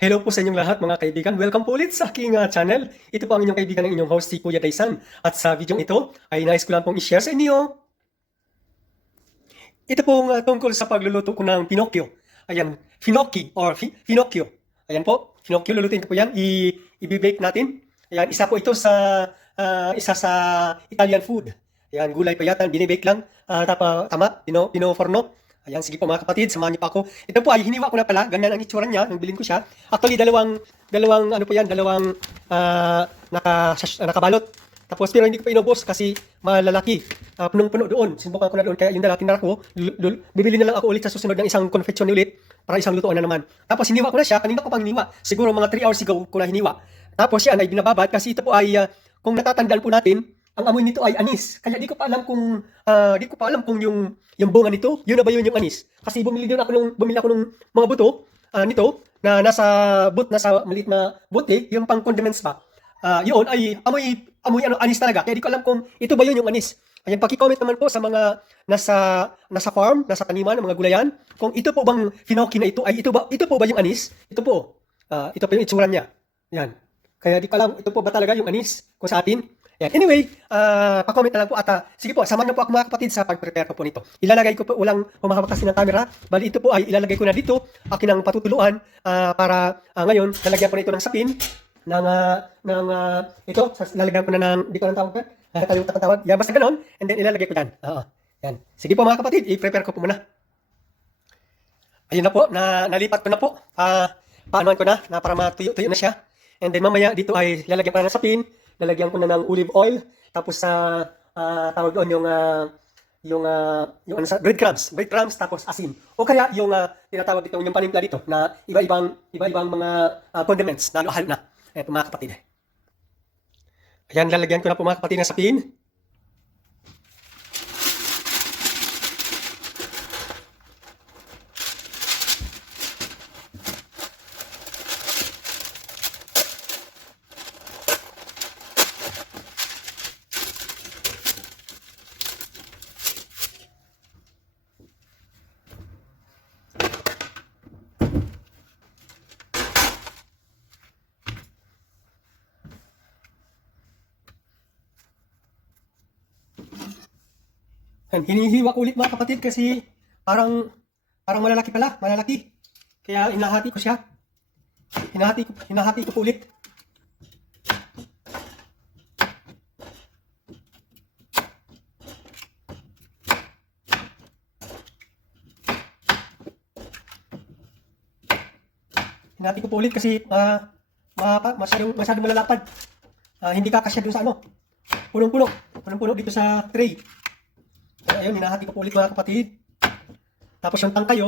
Hello po sa inyong lahat mga kaibigan. Welcome po ulit sa aking channel. Ito po ang inyong kaibigan ng inyong host si Kuya Daisan. At sa video ito ay nais ko lang pong i-share sa inyo. Ito pong tungkol sa pagluluto ko ng Pinocchio. Ayan, Finocchi or Finocchio. Ayan po, Finocchio, lulutuin ko po yan. I-bake natin. Ayan, isa sa Italian food. Ayan, gulay pa yata, binibake lang. Tama, pinoforno. Ayan, sige po mga kapatid, samahan niyo pa ako. Ito po ay hiniwa ko na pala, ganyan ang itsura niya nung bilhin ko siya. Actually, dalawang ano po yan, dalawang nakabalot. Tapos pero hindi ko pa inubos kasi malalaki. Punong-puno doon. Sinubukan ko na doon kaya yung dala tinara ko. Bibili na lang ako ulit sa susunod ng isang confection ulit para isang lutuan na naman. Tapos hiniwa ko na siya, kanina ko pang hiniwa. Siguro mga 3 hours ago ko na hiniwa. Tapos yan ay binababad kasi ito po ay kung natatandaan po natin, ang amoy nito ay anis. Kaya di ko pa alam kung yung bunga nito, yun na ba yun yung anis? Kasi bumili ako nung mga buto nito na nasa maliit na bote, yung pang condiments pa. Yun ay amoy anis talaga. Kaya di ko alam kung ito ba yun yung anis. Ayan, paki-comment naman po sa mga nasa farm, nasa taniman ng mga gulayan, kung ito po bang Finocchi na ito ay ito po ba yung anis? Ito po. Ito po yung itsura niya. Yan. Kaya di ko alam ito po ba talaga yung anis kung sa atin. Yan. Anyway, pa-comment na lang po at sige po, samahan niyo po ako mga kapatid sa pag-prepare ko po nito. Ilalagay ko po, walang humahawak kasi ng camera, bali ito po ay ilalagay ko na dito, akin ang patutuluan para ngayon, lalagyan ko na ito ng sapin, ito, lalagyan ko na ng, di ko lang tawag, nakakalimutan ang tawag, yan, basta ganon, and then ilalagay ko dyan. Yan. Sige po mga kapatid, i-prepare ko po muna. Ayun na po, nalipat ko na po, paanuhan ko na para matuyo-tuyo na siya. And then mamaya dito ay lalagyan ko na ng sapin, lalagyan ko na ng olive oil, tapos tawag doon yung ano sa breadcrumbs, tapos asin. O kaya yung tinatawag dito yung panimpla dito na iba-ibang mga condiments na halo na. Ito mga kapatid. Ayan, lalagyan ko na po mga kapatid ng sapin. Hinihiwa ko ulit mga kapatid kasi parang malalaki. Kaya hinahati ko siya. Hinahati ko po ulit. Hinahati ko po ulit kasi masyadong malalapad. Hindi kakasya dun sa ano. Punong-puno dito sa tray. Ayun, hinahati ko po ulit mga kapatid. Tapos yung tangkay,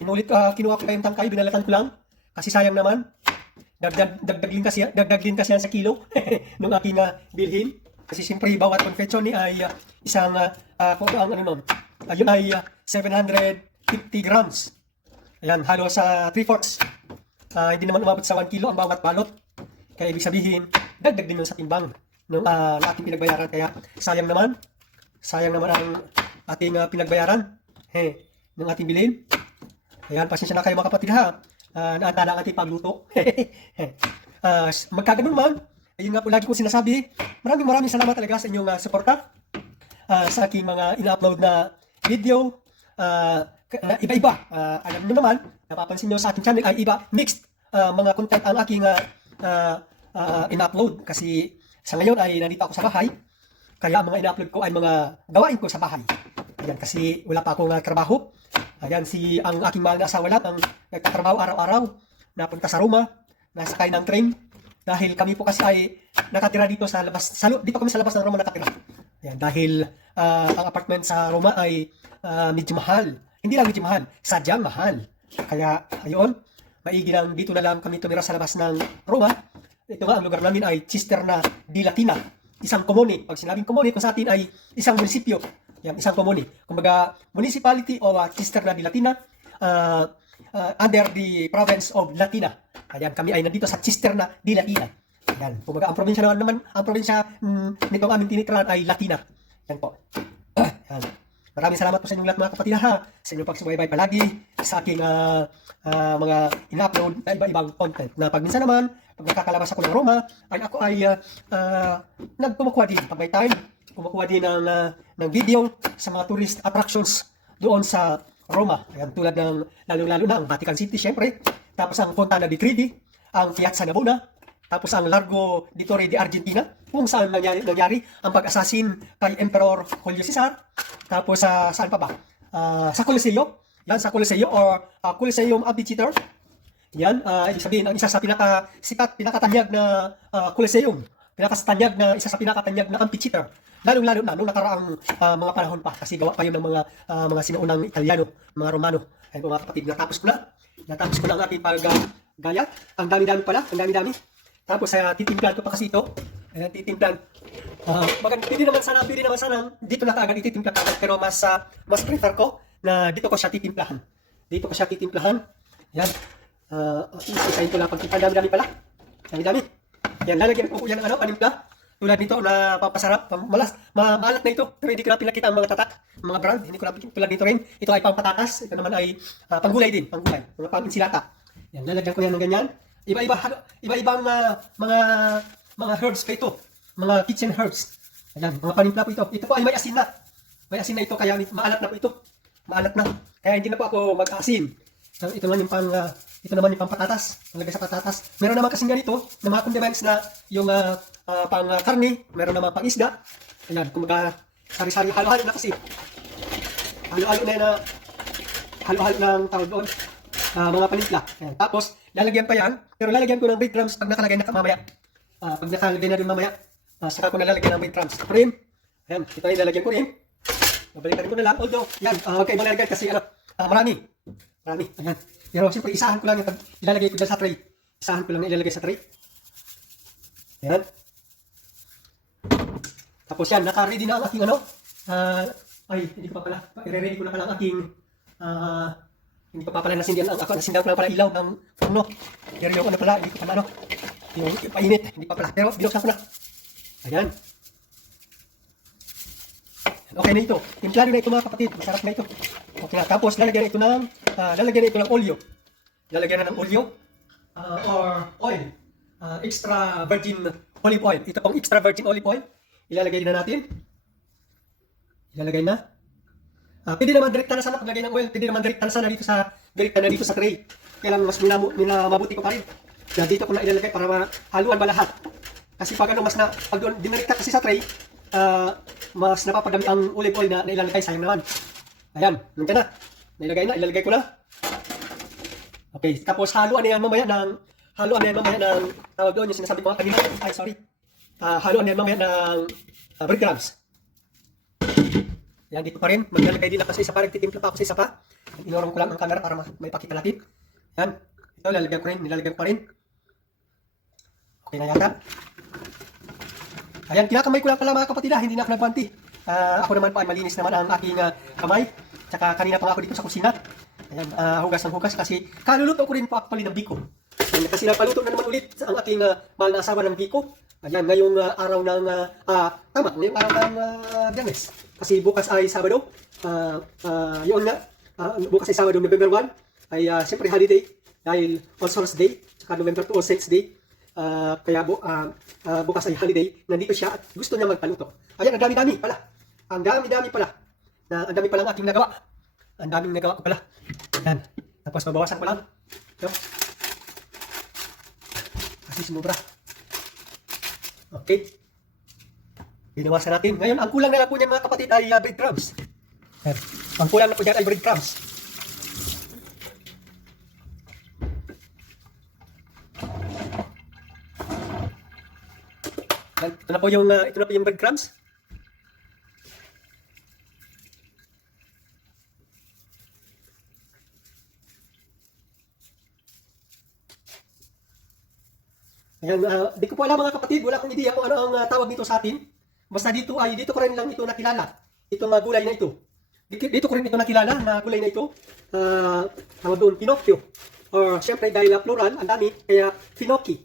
kinuha ko pa yung tangkay, binalatan ko lang. Kasi sayang naman. Dagdag din kasi yan sa kilo nung aking bilhin. Kasi siyempre bawat confection ay isang, kung ang ano nun, yun ay 750 grams. Ayan, halos sa 3/4. Hindi naman umabot sa 1 kilo ang bawat balot. Kaya ibig sabihin, dagdag din yun sa timbang ng ating pinagbayaran. Kaya sayang naman ang ating pinagbayaran ng ating bilhin. Ayan, pasensya na kayo mga kapatid ha. Naantala ang ating pagluto. Magkaganon man, ayun nga po lagi kong sinasabi, maraming salamat talaga sa inyong suporta sa aking mga ina-upload na video. Iba-iba. Alam niyo naman, napapansin niyo sa aking channel ay iba, mixed mga content ang aking ina-upload. Kasi sa ngayon ay nandito ako sa bahay. Kaya ang mga ina-upload ko ay mga gawain ko sa bahay. Ayan, kasi wala pa akong trabaho. Ayan, ang aking mahal na asawa lang ang nagtatrabaho araw-araw. Napunta sa Roma, nasakay ng train. Dahil kami po kasi ay nakatira dito sa labas. Dito kami sa labas ng Roma nakatira. Ayan, dahil ang apartment sa Roma ay medyo mahal. Hindi lang medyo mahal, sadyang mahal. Kaya, ayun, maigi lang dito na lang kami tumira sa labas ng Roma. Ito nga, ang lugar namin ay Cisterna di Latina. Isang komune. Pag sinabing komune, kung sa atin ay isang munisipyo. Yan, isang komune. Kumbaga, municipality of Cisterna di Latina under the province of Latina. Ayan, kami ay nandito sa Cisterna di Latina. Ayan, kumbaga, ang probinsya nitong aming tinitirahan ay Latina. Yan po. Ayan. Maraming salamat po sa inyong lahat mga kapatid ha, sa inyong pagsubaybay palagi sa aking mga ina-upload na iba-ibang content. Na pag minsan naman, pag nakakalabas ako ng Roma, ay ako ay nagkumukuha din. Pag may time, kumukuha din ng video sa mga tourist attractions doon sa Roma. Ayan, tulad ng, lalo-lalo na ang Vatican City, syempre. Tapos ang Fontana di Trevi, ang Piazza Navona, tapos ang Largo di Torre de Argentina, kung saan nangyari ang pag-assassin kay Emperor Julio Cesar. Tapos saan pa ba? Sa Coliseo. Yan, sa Coliseo or Coliseum Amphitheater. Yan, ibig sabihin, ang isa sa pinakasikat, pinakatanyag na Coliseum. Isa sa pinakatanyag na amphitheater. Lalong-lalo na, nung nakaraang mga panahon pa. Kasi gawa pa yun ng mga sinuunang Italiano, mga Romano. Ayun po mga kapatid, natapos ko na ang aking paggaya. Ang dami-dami pala, ang dami-dami. Tapos titimplan ko pa kasi ito. Titimplan. Pwede naman sana dito na kaagad ititimplan kaagad, pero mas prefer ko na dito ko siya titimplahan. Yan. Isahin ko lang pag ang dami-dami pala. Dami-dami. Yan, lalagyan ko yan ng panimpla. Tulad nito na papasarap, maalat na ito. Pero hindi ko na pinakita ang mga tatak, mga brand. Hindi ko na tulad nito rin. Ito ay pangpatatas. Ito naman ay panggulay din, panggulay. Mga pang-insilata. Yan, lalagyan ko yan ng ganyan. Iba-ibang mga herbs pa ito. Mga kitchen herbs. Ayan, mga panimpla po ito. Ito po ay may asin na. May asin na ito, kaya maalat na po ito. Maalat na. Kaya hindi na po ako mag-asin. So, ito naman yung pang patatas. Nalagay sa patatas. Meron naman kasing ganito, na mga condiments na yung pang karne. Meron naman pang isda. Ayan, kumaga sari-sari, halo-halo na kasi. Halo-halo ng tawag doon. Mga panimpla. Ayan. Tapos, lalagyan pa yan. Pero lalagyan ko ng breadcrumbs pag nakalagay na mamaya. Pag nakalagay na rin mamaya, saka ko nalalagyan ng breadcrumbs. Rin. Ayan, ito ay lalagyan ko rin. Babalikan ko na lang. Although, yan, okay, malalagyan kasi marami. Ayan. Pero siyempre, isahan ko lang yung ilalagay ko dyan sa tray. Isahan ko lang ilalagay sa tray. Ayan. Tapos yan, naka-ready na ang aking hindi ko pa pala. I-ready ko na pala ang aking hindi ko pa pala nasindihan ko lang pala ilaw ng puno. Pero yung pala, hindi ko pa na yung painit, hindi pa pala. Pero binuksan ko na. Ayan. Okay na ito. Timplado na ito mga kapatid. Masarap na ito. Okay na. Tapos lalagyan na ito ng olyo. Lalagyan na ng olyo or oil. Extra virgin olive oil. Ito pong extra virgin olive oil. Ilalagay na natin. Ilalagay na. Pwede naman direkta na sana paglagay ng oil. Pwede naman direkta na sana dito sa tray. Kaya lang mas mabuti ko pa rin. Dito ko na ilalagay para mahaluan ba lahat. Kasi pag pag doon dinirekta kasi sa tray, mas napapadami ang olive oil na ilalagay, sayang naman. Ayan, nandiyan na. Ilalagay ko na. Okay, tapos haluan na yan mamaya ng tawag doon yung sinasabi ko kanina. Ay, sorry. Haluan na yan mamaya ng breadcrumbs. Yan, dito pa rin. Maglalagay din na kasi isa pa. Nagtitimpla pa ako sa isa pa. Inorong ko lang ang camera para may pakita natin. Yan. Ito, nilalagyan ko rin. Okay na yata. Ayan, kinakamay ko lang pala mga kapatid, hindi na ako nagpanti. Ako naman po ay malinis naman ang aking kamay. Tsaka kanina pa ako dito sa kusina. Ayan, hugas ng hugas kasi kaluluto ko rin po actually ng biko. Ayan, kasi napaluto na naman ulit ang aking mahal na asawa ng biko. Ayan, ngayong araw ng, ngayong araw ng Biyernes. Kasi bukas ay Sabado. Yun nga, bukas ay Sabado, November 1. Ay siyempre holiday dahil All Souls Day. Tsaka November 2, All Saints Day. Kaya bukas ay holiday, nandito siya at gusto niya magpaluto. Ayan, ang dami-dami pala. Ang dami pala ng aking nagawa. Ang daming nagawa ko pala. Ayan. Tapos mabawasan ko lang. Ito. Kasi sumubra. Okay. Binawasan natin. Ngayon, ang kulang na lang po niyan mga kapatid ay breadcrumbs. Ayan. Ang kulang na po niyan ay breadcrumbs. Ito na po yung breadcrumbs. Ayan, di ko po alam mga kapatid, wala akong ideya kung ano ang tawag nito sa atin. Basta dito ko rin lang ito nakilala. Itong gulay na ito. Dito ko rin ito nakilala na gulay na ito. Tawag doon, Pinocchio. Or syempre dahil plural, ang dami, kaya Finocchi.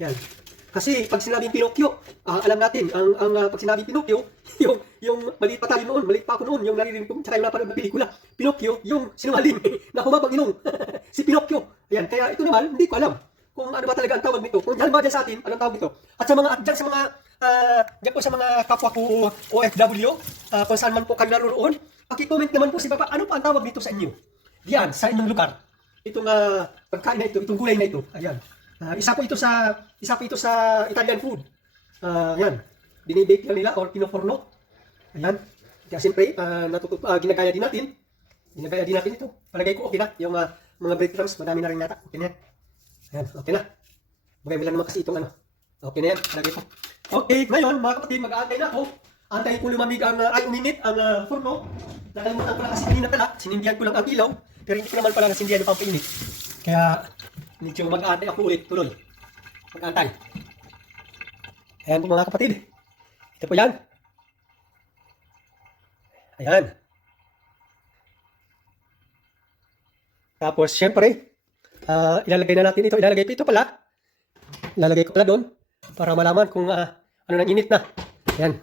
Yan. Kasi pag sinabing Pinocchio, alam natin, pag sinabing Pinocchio, yung maliit pa tayo noon, maliit pa ako noon, yung naririnig ko, tsaka yung napanood na pelikula, Pinocchio, yung sinungaling na humabang ilong, si Pinocchio. Ayan, kaya ito naman, hindi ko alam kung ano ba talaga ang tawag nito. Kung halimbawa dyan sa atin, anong tawag nito? At dyan sa mga, dyan po sa mga kapwa ko OFW, kung saan man po kayo naroon, paki-comment naman po si Papa, ano pa ang tawag dito sa inyo? Diyan, sa inyong lugar. Itong pagkain na ito, itong gulay na ito. Ayan. Isa po ito sa Italian food. Ayan. Binibake lang nila or pinoforno. Ayan. Kaya siyempre, ginagaya din natin. Ginagaya din natin ito. Palagay ko okay na. Yung mga breadcrumbs, madami na rin nata. Okay na yan. Ayan, okay na. Bagay lang naman kasi itong ano. Okay na yan. Palagay ko. Okay, ngayon mga kapatid, mag-aantay na ako. Antayin ko lumamig uminit ang forno. Nakalimutan ko lang kasi kanina pala. Sinindihan ko lang ang ilaw. Pero hindi ko naman pala nasindihan yung pampainit. Kaya, medyo mag-aantay ako ulit, tuloy. Mag-aantay. Ayan po mga kapatid. Ito po yan. Ayan. Tapos, syempre, ilalagay na natin ito. Ilalagay ko ito pala. Ilalagay ko pala doon para malaman kung ano nang init na. Ayan.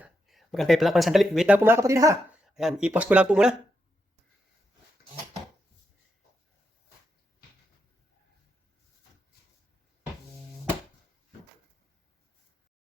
Mag-aantay pala ako ng sandali. Wait lang po mga kapatid ha. Ayan, i-pause ko lang po muna.